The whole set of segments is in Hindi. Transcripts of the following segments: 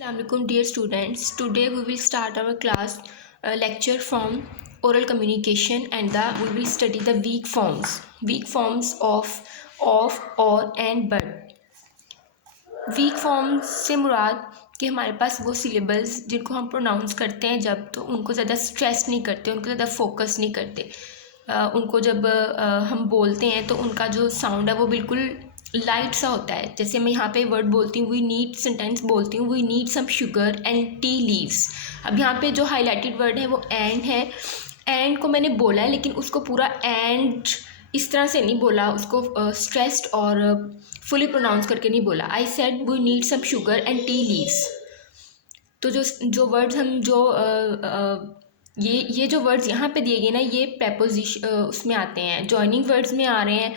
Assalamualaikum dear students. Today we will start our class lecture from oral communication and we will study the weak forms. Weak forms of or and but. Weak forms से मुराद कि हमारे पास वो सिलेबल्स जिनको हम प्रोनाउंस करते हैं जब तो उनको ज़्यादा स्ट्रेस नहीं करते, उनको ज़्यादा फोकस नहीं करते। उनको जब हम बोलते हैं तो उनका जो साउंड है वो बिल्कुल लाइट सा होता है। जैसे मैं यहाँ पे वर्ड बोलती हूँ, वी नीड सेंटेंस बोलती हूँ, we need some sugar and tea leaves. अब यहाँ पे जो हाईलाइटेड वर्ड है वो एंड है। एंड को मैंने बोला है लेकिन उसको पूरा एंड इस तरह से नहीं बोला, उसको स्ट्रेस्ड और फुली प्रोनाउंस करके नहीं बोला। I said we need some sugar and tea leaves. तो जो वर्ड्स हम ये जो वर्ड्स यहाँ पे दिए गए ना, ये प्रेपोजिशन उसमें आते हैं, जॉइनिंग वर्ड्स में आ रहे हैं।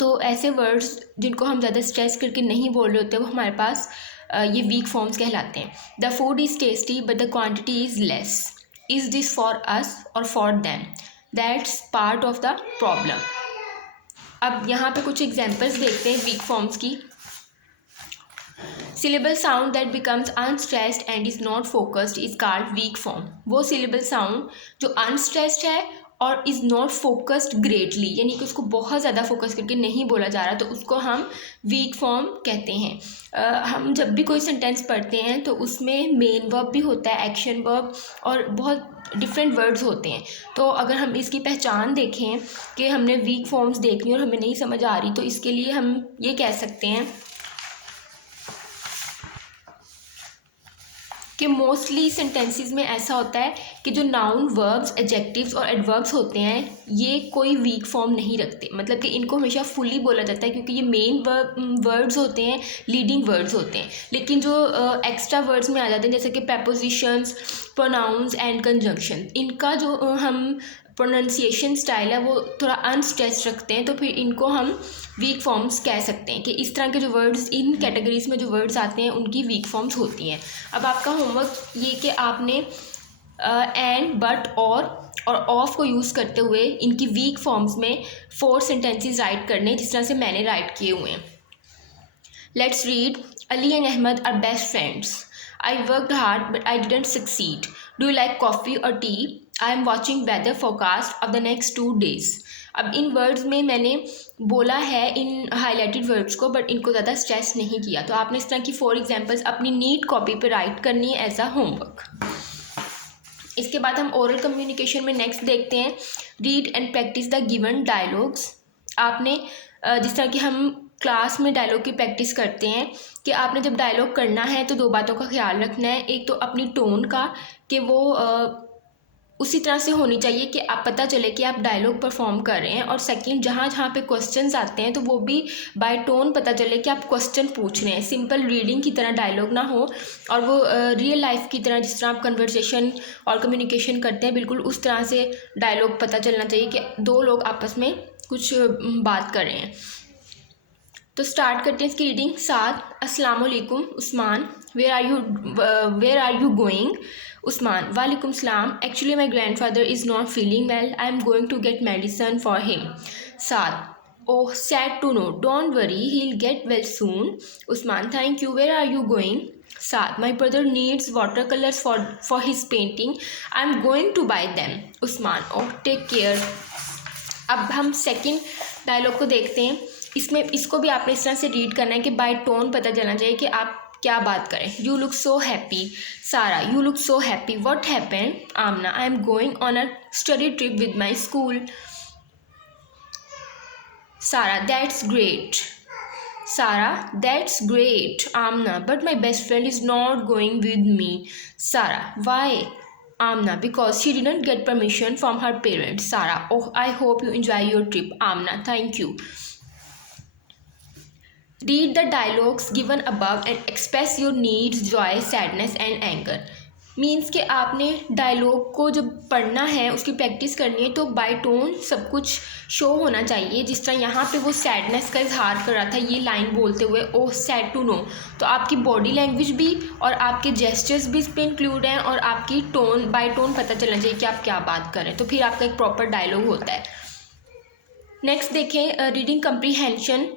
तो ऐसे वर्ड्स जिनको हम ज़्यादा स्ट्रेस करके नहीं बोल रहे होते वो हमारे पास ये वीक फॉर्म्स कहलाते हैं। The food is tasty but the quantity is less. Is this for us और for them? That's part of the problem. अब यहाँ पे कुछ एग्जांपल्स देखते हैं वीक फॉर्म्स की। Syllable sound that becomes unstressed and is not focused is called weak form. वो सिलेबल साउंड जो अनस्ट्रेस्ड है और इज़ नॉट फोकस्ड ग्रेटली, यानी कि उसको बहुत ज़्यादा फोकस करके नहीं बोला जा रहा, तो उसको हम वीक फॉर्म कहते हैं। हम जब भी कोई सेंटेंस पढ़ते हैं तो उसमें मेन वर्ब भी होता है, एक्शन वर्ब, और बहुत डिफरेंट वर्ड्स होते हैं। तो अगर हम इसकी पहचान देखें कि हमने वीक फॉर्म्स देखनी और हमें नहीं समझ आ रही, तो इसके लिए हम ये कह सकते हैं कि मोस्टली सेंटेंसेस में ऐसा होता है कि जो नाउन, वर्ब्स, एडजेक्टिव्स और एडवर्ब्स होते हैं ये कोई वीक फॉर्म नहीं रखते। मतलब कि इनको हमेशा फुली बोला जाता है क्योंकि ये मेन वर्ड्स होते हैं, लीडिंग वर्ड्स होते हैं। लेकिन जो एक्स्ट्रा वर्ड्स में आ जाते हैं जैसे कि प्रेपोजिशंस, प्रोनाउंस एंड कंजंक्शन, इनका जो हम प्रोनाउंसिएशन स्टाइल है वो थोड़ा अनस्ट्रेस्ड रखते हैं, तो फिर इनको हम वीक फॉर्म्स कह सकते हैं कि इस तरह के जो वर्ड्स, इन कैटेगरीज में जो वर्ड्स आते हैं उनकी वीक फॉर्म्स होती हैं। अब आपका होमवर्क ये कि आपने एंड, बट और ऑफ को यूज़ करते हुए इनकी वीक फॉर्म्स में 4 सेंटेंसेस राइट करने, जिस तरह से मैंने राइट किए हुए हैं। Let's read. Ali and Ahmad are best friends. I worked hard but I didn't succeed. Do you like coffee or tea? I am watching weather forecast of the next 2 days। अब इन वर्ड्स में मैंने बोला है इन हाईलाइटेड वर्ड्स को, बट इनको ज़्यादा स्ट्रेस नहीं किया। तो आपने इस तरह की 4 एग्जांपल्स अपनी नीट कॉपी पे राइट करनी है एज अ होमवर्क। इसके बाद हम ओरल कम्युनिकेशन में नेक्स्ट देखते हैं, read and practice the given dialogues. आपने जिस तरह कि हम क्लास में डायलॉग की प्रैक्टिस करते हैं कि आपने जब डायलॉग करना है तो 2 बातों का ख्याल रखना है। एक तो अपनी टोन का कि वो उसी तरह से होनी चाहिए कि आप पता चले कि आप डायलॉग परफॉर्म कर रहे हैं, और सेकंड जहाँ जहाँ पे क्वेश्चंस आते हैं तो वो भी बाय टोन पता चले कि आप क्वेश्चन पूछ रहे हैं। सिंपल रीडिंग की तरह डायलॉग ना हो और वो रियल लाइफ की तरह, जिस तरह आप कन्वर्सेशन और कम्युनिकेशन करते हैं बिल्कुल उस तरह से डायलॉग पता चलना चाहिए कि 2 लोग आपस में कुछ बात कर रहे हैं। तो स्टार्ट करते हैं इसकी रीडिंग। साथ, अस्सलाम वालेकुम Usman, where are you going? Usman, Walaikum Salam. Actually, my grandfather is not feeling well. I am going to get medicine for him. Saad, oh, sad to know. Don't worry, he'll get well soon. Usman, thank you. Where are you going? Saad, my brother needs watercolors for his painting. I am going to buy them. Usman, oh, take care. अब हम सेकंड डायलॉग को देखते हैं। इसमें इसको भी आपने इस तरह से रीड करना है कि बाय टोन पता चलना चाहिए कि आप क्या बात करें। You look so happy. Sara, you look so happy. What happened? Amna, I am going on a study trip with my school. Sara, that's great. Sara, that's great. Amna, but my best friend is not going with me. Sara, why? Amna, because she didn't get permission from her parents. Sarah, oh, I hope you enjoy your trip. Amna, thank you. Read the dialogues given above and express your needs, joy, sadness and anger. Means कि आपने डायलॉग को जब पढ़ना है, उसकी प्रैक्टिस करनी है, तो बाय टोन सब कुछ शो होना चाहिए। जिस तरह यहाँ पे वो सैडनेस का इजहार कर रहा था ये लाइन बोलते हुए, ओह सैड टू नो, तो आपकी बॉडी लैंग्वेज भी और आपके जेस्चर्स भी इस पर इंक्लूड हैं, और आपकी टोन, बाय टोन पता चलना चाहिए कि आप क्या बात कर रहे हैं, तो फिर आपका एक प्रॉपर डायलॉग होता है। नेक्स्ट देखें, reading comprehension.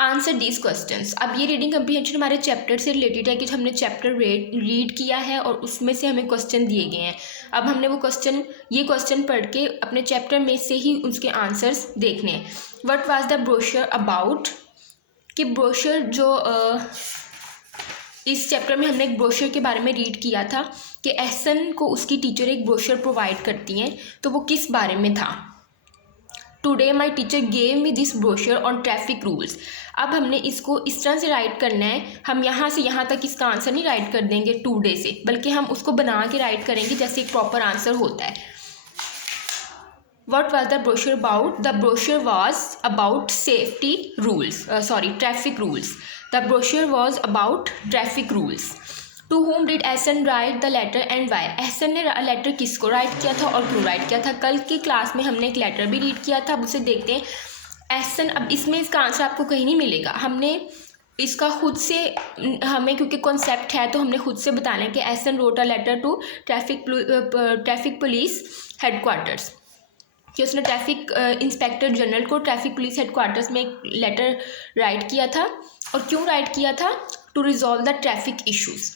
Answer these questions. अब ये रीडिंग कम्प्रीहेंशन हमारे चैप्टर से रिलेटेड है कि हमने चैप्टर रीड किया है और उसमें से हमें क्वेश्चन दिए गए हैं। अब हमने वो ये क्वेश्चन पढ़ के अपने चैप्टर में से ही उसके आंसर्स देखने हैं। What was the brochure about, कि ब्रोशर जो इस चैप्टर में हमने एक ब्रोशर के बारे में रीड किया था कि एहसन को उसकी टीचर एक ब्रोशर प्रोवाइड करती हैं, तो वो किस बारे में था। Today my teacher gave me this brochure on traffic rules. अब हमने इसको इस तरह से राइट करना है, हम यहाँ से यहाँ तक इसका आंसर नहीं राइट कर देंगे टुडे से, बल्कि हम उसको बना के राइट करेंगे जैसे एक प्रॉपर आंसर होता है। What was the brochure about? The brochure was about traffic rules. The brochure was about traffic rules. To whom did Ahsan write the letter and why? Ahsan ने लेटर किसको राइट किया था और क्यों राइट किया था? कल की क्लास में हमने एक लेटर भी रीड किया था, अब उसे देखते हैं। Ahsan, अब इसमें इसका आंसर आपको कहीं नहीं मिलेगा, हमने इसका खुद से, हमें क्योंकि कॉन्सेप्ट है तो हमने खुद से बताना है कि Ahsan wrote a letter to traffic police headquarters, कि उसने ट्रैफिक इंस्पेक्टर जनरल को ट्रैफिक पुलिस हेडक्वार्टर्स में एक लेटर राइट किया था। और क्यों राइट किया था? To resolve the traffic issues,